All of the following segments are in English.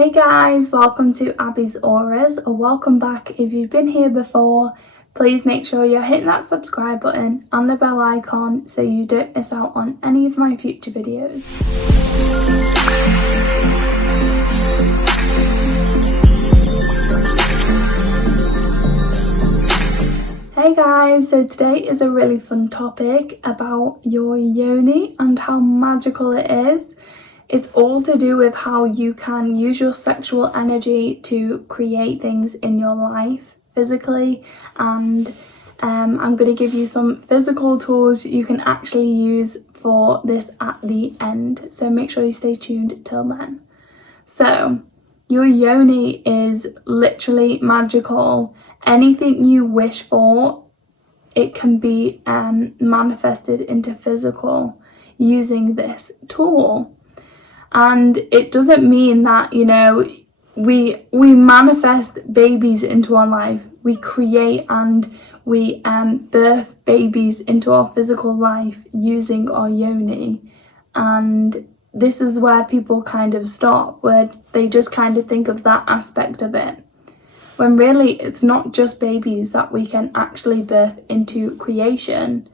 Hey guys, welcome to Abby's Auras, or welcome back if you've been here before. Please make sure you're hitting that subscribe button and the bell icon so you don't miss out on any of my future videos. Hey guys, so today is a really fun topic about your yoni and how magical it is. It's all to do with how you can use your sexual energy to create things in your life physically, and I'm going to give you some physical tools you can actually use for this at the end, so make sure you stay tuned till then. So your yoni is literally magical. Anything you wish for, it can be manifested into physical using this tool. And it doesn't mean that, you know, we manifest babies into our life. We create and we birth babies into our physical life using our yoni. And this is where people kind of stop, where they just kind of think of that aspect of it. When really it's not just babies that we can actually birth into creation.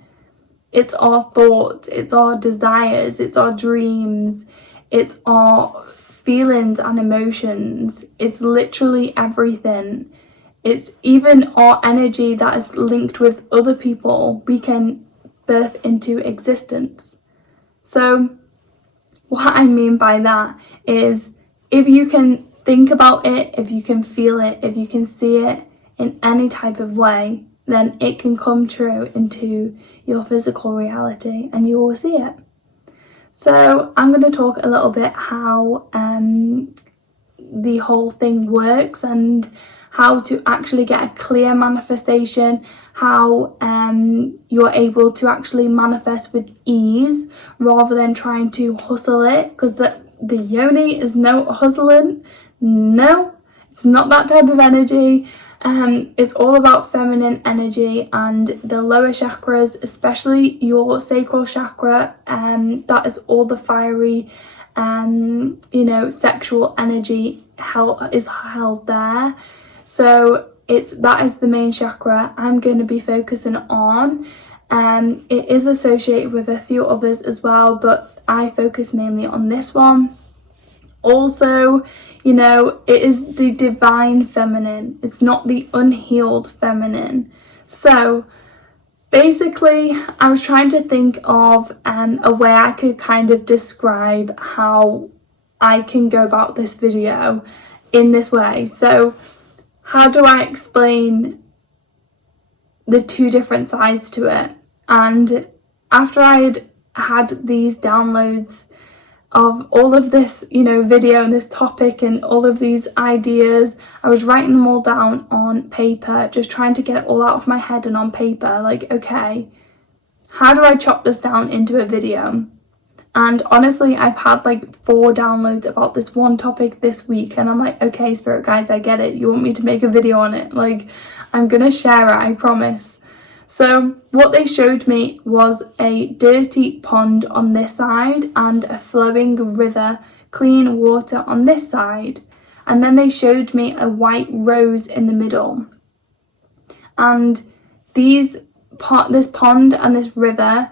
It's our thoughts, it's our desires, it's our dreams, it's our feelings and emotions. It's literally everything. It's even our energy that is linked with other people we can birth into existence. So what I mean by that is, if you can think about it, if you can feel it, if you can see it in any type of way, then it can come true into your physical reality and you will see it. So I'm going to talk a little bit how the whole thing works and how to actually get a clear manifestation, how you're able to actually manifest with ease rather than trying to hustle it, because the yoni is no hustling. No, it's not that type of energy. It's all about feminine energy and the lower chakras, especially your sacral chakra. That is all the fiery, sexual energy is held there. So that is the main chakra I'm going to be focusing on. It is associated with a few others as well, but I focus mainly on this one. Also, it is the divine feminine. It's not the unhealed feminine. So basically, I was trying to think of a way I could kind of describe how I can go about this video in this way. So how do I explain the two different sides to it? And after I had these downloads of all of this, video and this topic and all of these ideas, I was writing them all down on paper, just trying to get it all out of my head and on paper, like, okay, how do I chop this down into a video? And honestly, I've had like 4 downloads about this one topic this week, and I'm like, okay, spirit guides, I get it. You want me to make a video on it? Like, I'm gonna share it, I promise. So what they showed me was a dirty pond on this side and a flowing river, clean water on this side. And then they showed me a white rose in the middle. And this pond and this river,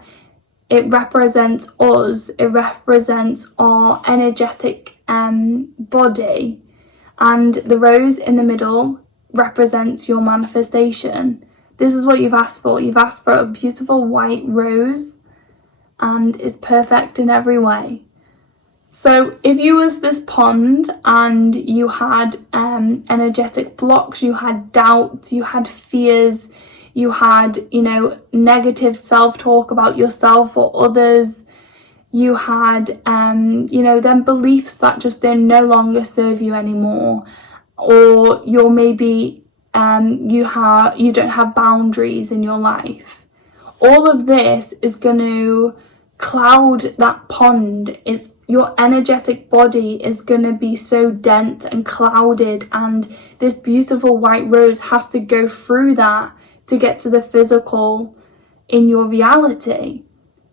it represents us. It represents our energetic body. And the rose in the middle represents your manifestation. This is what you've asked for. You've asked for a beautiful white rose, and it's perfect in every way. So if you was this pond and you had energetic blocks, you had doubts, you had fears, you had, negative self-talk about yourself or others, you had, then beliefs that just don't no longer serve you anymore, or you're maybe you don't have boundaries in your life. All of this is going to cloud that pond. It's your energetic body is going to be so dense and clouded, and this beautiful white rose has to go through that to get to the physical in your reality.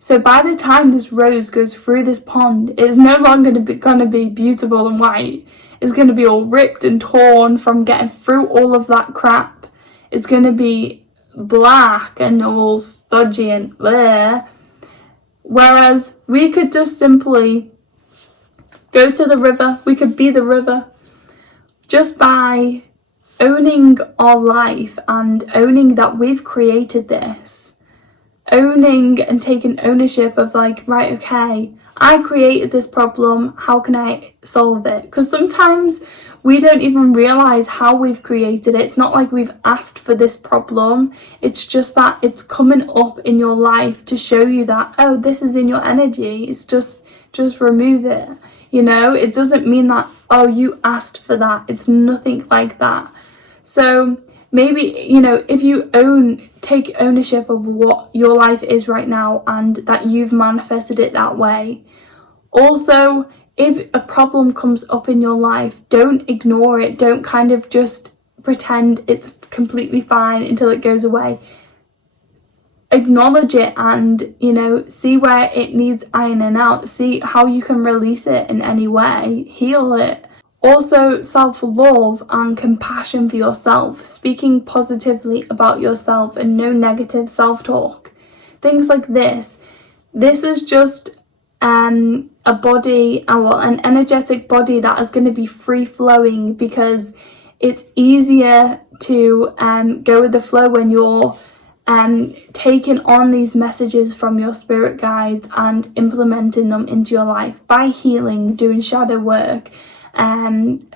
So by the time this rose goes through this pond, it's no longer going to be beautiful and white. is going to be all ripped and torn from getting through all of that crap. It's going to be black and all stodgy and bleh. Whereas we could just simply go to the river. We could be the river just by owning our life and owning that we've created this. Owning and taking ownership of like, right, okay, I created this problem, how can I solve it? Because sometimes we don't even realise how we've created it. It's not like we've asked for this problem. It's just that it's coming up in your life to show you that, oh, this is in your energy. It's just remove it. You know, it doesn't mean that, oh, you asked for that. It's nothing like that. So maybe, you know, if you take ownership of what your life is right now and that you've manifested it that way. Also, if a problem comes up in your life, don't ignore it. Don't kind of just pretend it's completely fine until it goes away. Acknowledge it and, you know, see where it needs ironing out. See how you can release it in any way. Heal it. Also, self-love and compassion for yourself, speaking positively about yourself and no negative self-talk. Things like this. This is just a body, an energetic body that is going to be free-flowing because it's easier to go with the flow when you're taking on these messages from your spirit guides and implementing them into your life by healing, doing shadow work,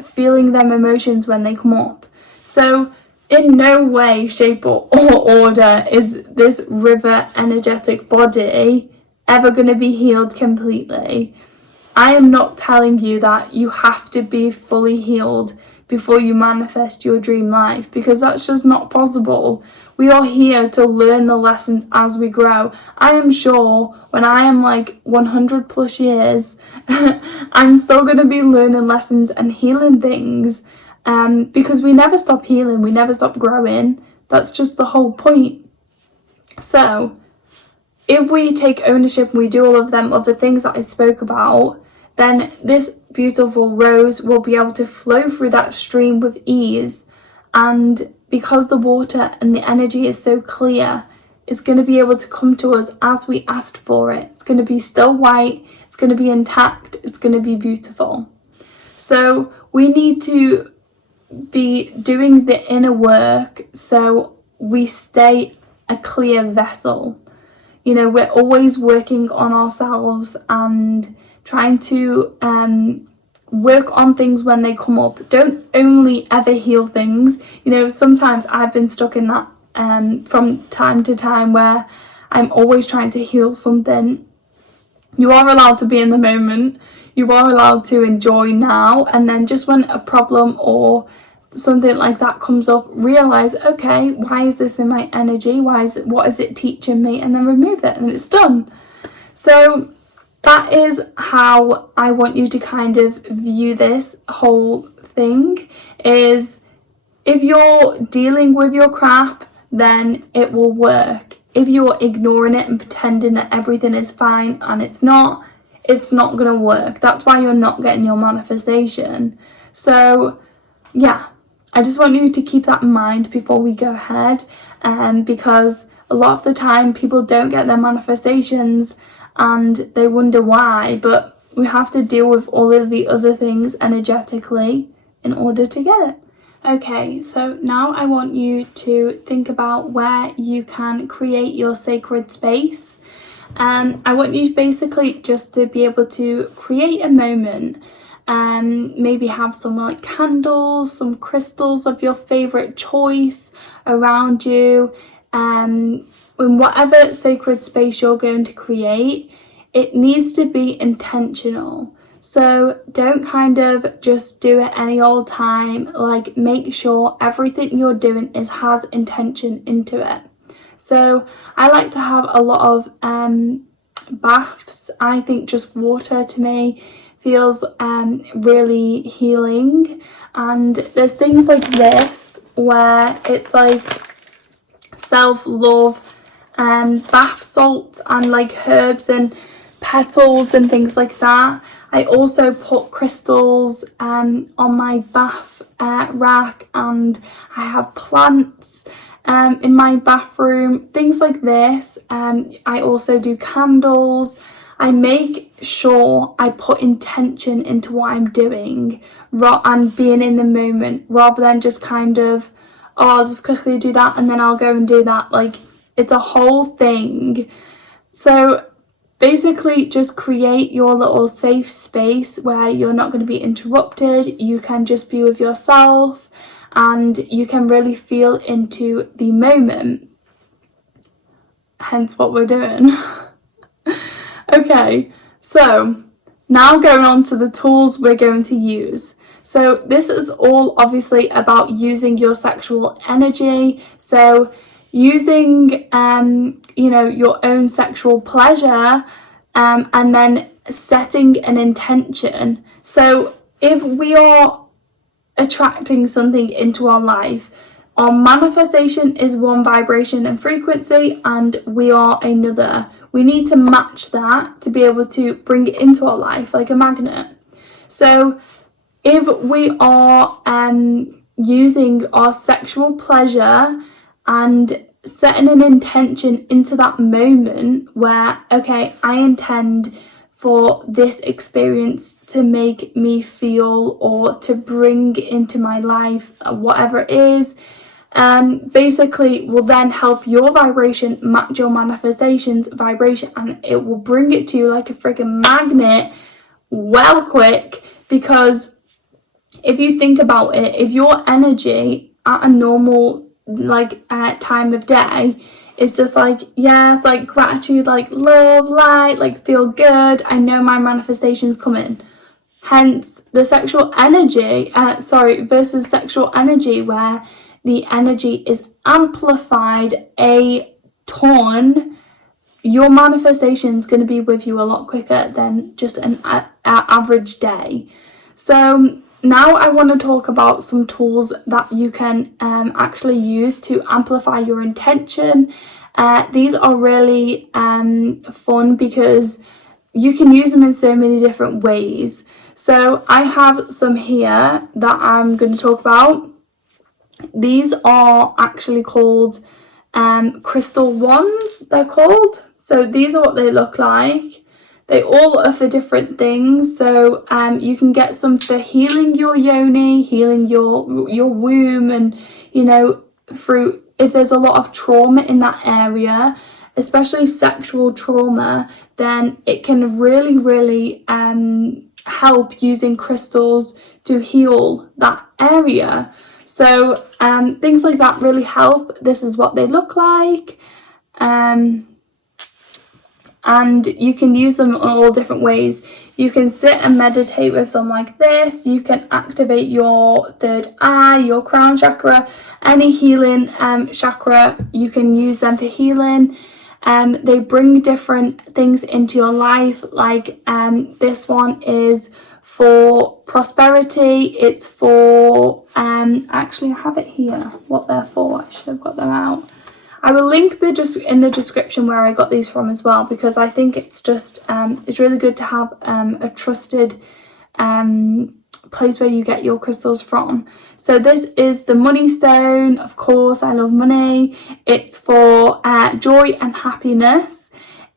feeling them emotions when they come up. So in no way, shape or order is this river energetic body ever going to be healed completely. I am not telling you that you have to be fully healed before you manifest your dream life, because that's just not possible. We are here to learn the lessons as we grow. I am sure when I am like 100 plus years, I'm still going to be learning lessons and healing things, because we never stop healing, we never stop growing. That's just the whole point. So if we take ownership and we do all of them other things that I spoke about, then this beautiful rose will be able to flow through that stream with ease. And because the water and the energy is so clear, it's going to be able to come to us as we asked for it. It's going to be still white, it's going to be intact, it's going to be beautiful. So we need to be doing the inner work so we stay a clear vessel. You know, we're always working on ourselves and trying to work on things when they come up. Don't only ever heal things. You know, sometimes I've been stuck in that from time to time where I'm always trying to heal something. You are allowed to be in the moment. You are allowed to enjoy now. And then just when a problem or something like that comes up, realize, okay, why is this in my energy? What is it teaching me? And then remove it and it's done. So that is how I want you to kind of view this whole thing, is if you're dealing with your crap, then it will work. If you're ignoring it and pretending that everything is fine and it's not going to work. That's why you're not getting your manifestation. So yeah, I just want you to keep that in mind before we go ahead, because a lot of the time people don't get their manifestations and they wonder why, but we have to deal with all of the other things energetically in order to get it. Okay, so now I want you to think about where you can create your sacred space. I want you basically just to be able to create a moment, maybe have some like candles, some crystals of your favorite choice around you, in whatever sacred space you're going to create. It needs to be intentional. So don't kind of just do it any old time. Like, make sure everything you're doing has intention into it. So I like to have a lot of baths. I think just water to me feels really healing. And there's things like this where it's like self-love bath salts and like herbs and petals and things like that. I also put crystals on my bath rack, and I have plants in my bathroom, things like this. I also do candles. I make sure I put intention into what I'm doing and being in the moment, rather than just kind of, oh, I'll just quickly do that and then I'll go and do that. Like, it's a whole thing. So basically, just create your little safe space where you're not going to be interrupted. You can just be with yourself and you can really feel into the moment. Hence what we're doing. Okay, so now going on to the tools we're going to use. So this is all obviously about using your sexual energy. So using, your own sexual pleasure, and then setting an intention. So if we are attracting something into our life, our manifestation is one vibration and frequency, and we are another. We need to match that to be able to bring it into our life like a magnet. So if we are using our sexual pleasure and setting an intention into that moment where, okay, I intend for this experience to make me feel, or to bring into my life, whatever it is, basically will then help your vibration match your manifestation's vibration, and it will bring it to you like a freaking magnet well quick. Because if you think about it, if your energy at a normal time of day is just like, yes, like gratitude, like love, light, like feel good, I know my manifestation's coming. Hence the sexual energy, versus sexual energy where the energy is amplified a ton, your manifestation's going to be with you a lot quicker than just an average day. So now I want to talk about some tools that you can actually use to amplify your intention. These are really fun because you can use them in so many different ways. So I have some here that I'm going to talk about. These are actually called crystal wands, they're called. So these are what they look like. They all are for different things. So you can get some for healing your yoni, healing your womb, and through if there's a lot of trauma in that area, especially sexual trauma, then it can really help using crystals to heal that area. So things like that really help. This is what they look like. And you can use them in all different ways. You can sit and meditate with them like this. You can activate your third eye, your crown chakra, any healing chakra. You can use them for healing. They bring different things into your life. Like this one is for prosperity. It's for, actually I have it here, what they're for. I should have got them out. I will link in the description where I got these from as well, because I think it's just, it's really good to have a trusted place where you get your crystals from. So this is the money stone. Of course, I love money. It's for joy and happiness.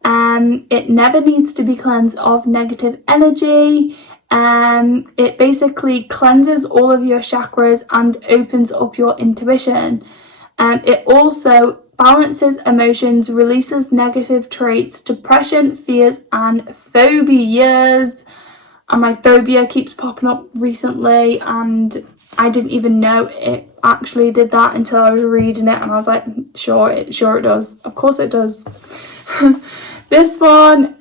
It never needs to be cleansed of negative energy. It basically cleanses all of your chakras and opens up your intuition. It also balances emotions, releases negative traits, depression, fears, and phobias. And my phobia keeps popping up recently, and I didn't even know it actually did that until I was reading it, and I was like, sure it does. Of course it does. This one,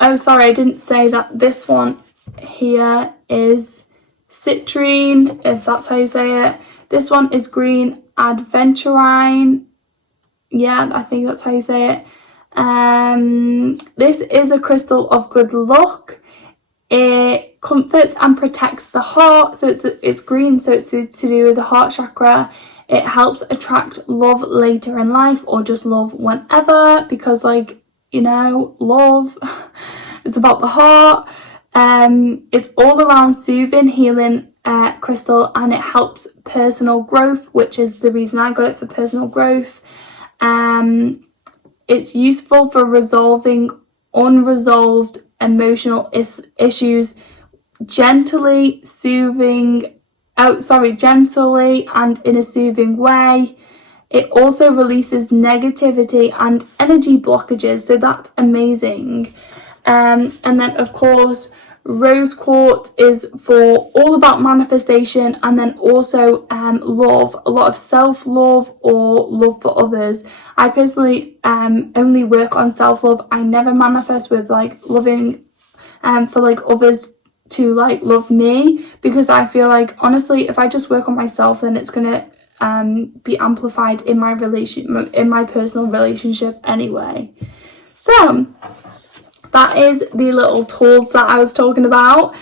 oh sorry, I didn't say that this one here is citrine, if that's how you say it. This one is green adventurine. Yeah, I think that's how you say it. This is a crystal of good luck. It comforts and protects the heart. So it's green, so it's to do with the heart chakra. It helps attract love later in life, or just love whenever, because love. It's about the heart. It's all around soothing, healing crystal, and it helps personal growth, which is the reason I got it, for personal growth. It's useful for resolving unresolved emotional issues, gently and in a soothing way. It also releases negativity and energy blockages, so that's amazing. And then of course, rose quartz is for all about manifestation, and then also love, a lot of self-love or love for others. I personally only work on self-love. I never manifest with like loving for like others to like love me, because I feel like honestly, if I just work on myself, then it's gonna be amplified in my personal relationship anyway. So that is the little tools that I was talking about.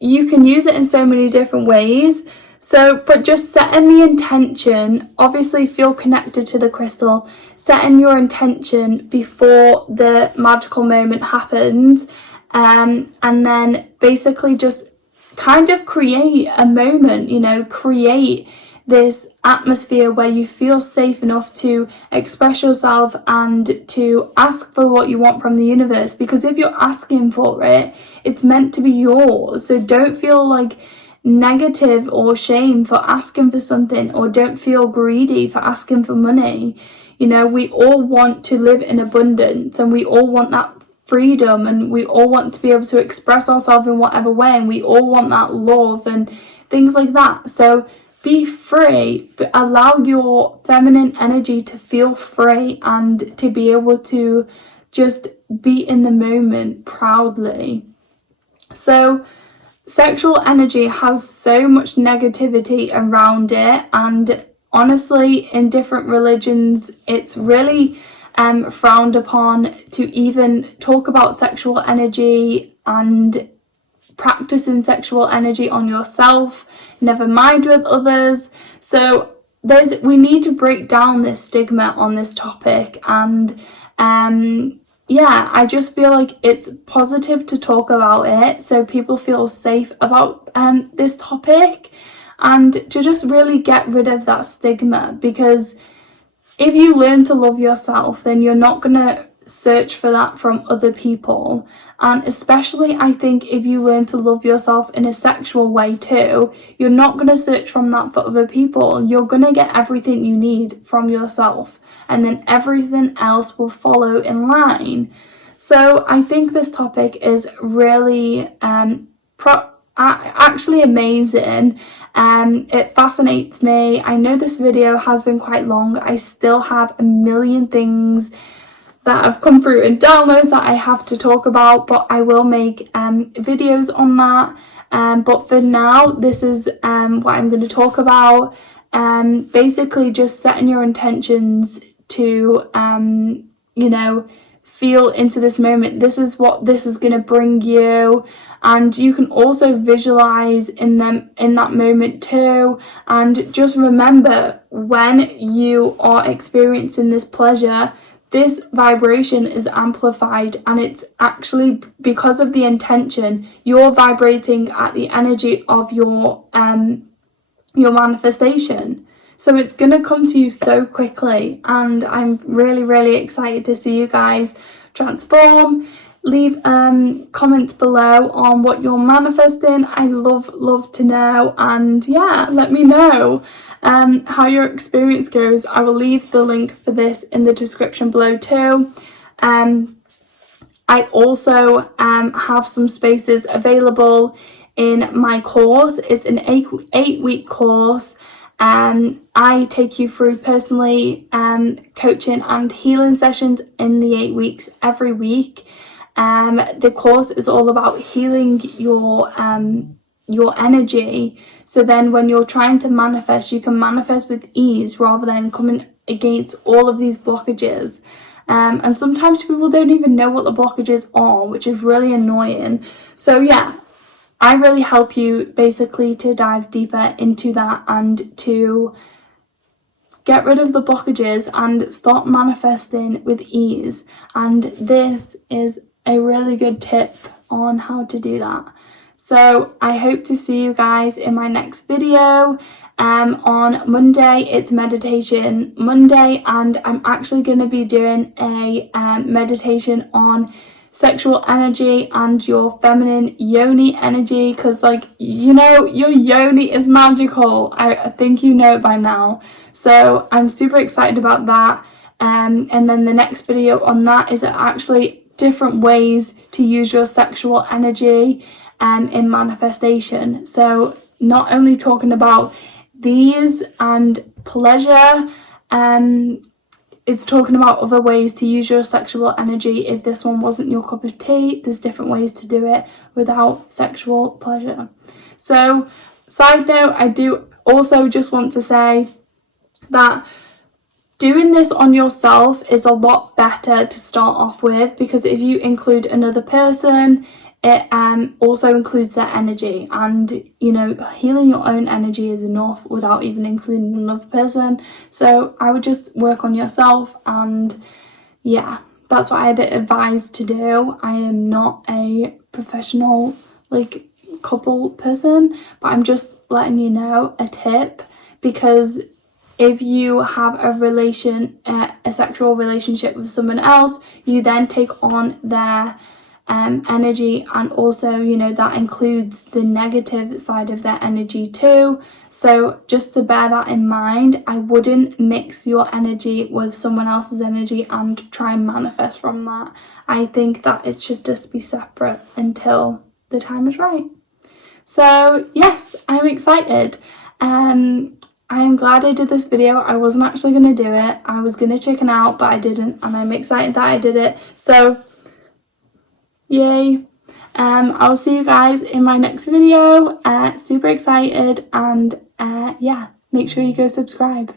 You can use it in so many different ways. So, but just setting the intention, obviously feel connected to the crystal, setting your intention before the magical moment happens, and then basically just kind of create a moment, you know, create this atmosphere where you feel safe enough to express yourself and to ask for what you want from the universe. Because if you're asking for it, it's meant to be yours. So don't feel like negative or shame for asking for something, or don't feel greedy for asking for money. You know, we all want to live in abundance, and we all want that freedom, and we all want to be able to express ourselves in whatever way, and we all want that love and things like that. So be free, but allow your feminine energy to feel free and to be able to just be in the moment proudly. So sexual energy has so much negativity around it, and honestly, in different religions, it's really frowned upon to even talk about sexual energy and practicing sexual energy on yourself, never mind with others. So we need to break down this stigma on this topic, and yeah, I just feel like it's positive to talk about it so people feel safe about this topic, and to just really get rid of that stigma. Because if you learn to love yourself, then you're not going to search for that from other people. And especially, I think, if you learn to love yourself in a sexual way too, you're not going to search from that for other people. You're going to get everything you need from yourself, and then everything else will follow in line. So I think this topic is really actually amazing. It fascinates me. I know this video has been quite long. I still have a million things that have come through in downloads that I have to talk about, but I will make videos on that. But for now, this is what I'm going to talk about. Basically just setting your intentions to you know, feel into this moment. This is what this is going to bring you, and you can also visualize in that moment too. And just remember, when you are experiencing this pleasure, this vibration is amplified, and it's actually because of the intention. You're vibrating at the energy of your manifestation. So it's going to come to you so quickly, and I'm really, really excited to see you guys transform. Leave comments below on what you're manifesting. I love to know, and yeah, let me know how your experience goes. I will leave the link for this in the description below too. I also have some spaces available in my course. It's an 8-week course. I take you through personally coaching and healing sessions in the 8 weeks every week. The course is all about healing your energy, so then when you're trying to manifest, you can manifest with ease rather than coming against all of these blockages. And sometimes people don't even know what the blockages are, which is really annoying. So yeah, I really help you basically to dive deeper into that and to get rid of the blockages and start manifesting with ease. And this is a really good tip on how to do that. So I hope to see you guys in my next video. On Monday, it's Meditation Monday, and I'm actually going to be doing a meditation on sexual energy and your feminine Yoni energy, because, like, you know, your Yoni is magical. I think you know it by now. So I'm super excited about that. And then the next video on that is actually different ways to use your sexual energy in manifestation. So not only talking about these and pleasure, it's talking about other ways to use your sexual energy. If this one wasn't your cup of tea, there's different ways to do it without sexual pleasure. So, side note, I do also just want to say that doing this on yourself is a lot better to start off with, because if you include another person, it also includes their energy, and you know, healing your own energy is enough without even including another person. So I would just work on yourself, and yeah, that's what I'd advise to do. I am not a professional like couple person, but I'm just letting you know a tip, because if you have a sexual relationship with someone else, you then take on their energy, and also, you know, that includes the negative side of their energy too. So just to bear that in mind, I wouldn't mix your energy with someone else's energy and try and manifest from that. I think that it should just be separate until the time is right. So yes, I'm excited. I'm glad I did this video. I wasn't actually going to do it. I was going to chicken out, but I didn't, and I'm excited that I did it. So yay. I'll see you guys in my next video. Super excited, and yeah, make sure you go subscribe.